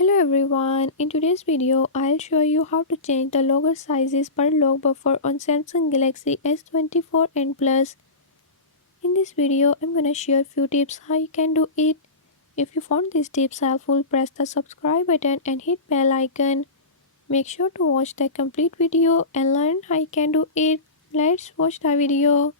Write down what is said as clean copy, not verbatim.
Hello everyone, in today's video I'll show you how to change the logo sizes per log buffer on Samsung Galaxy S24 and Plus. In this video I'm gonna share few tips how you can do it. If you found these tips helpful, press the subscribe button and hit bell icon. Make sure to watch the complete video and learn how you can do it. Let's watch the video.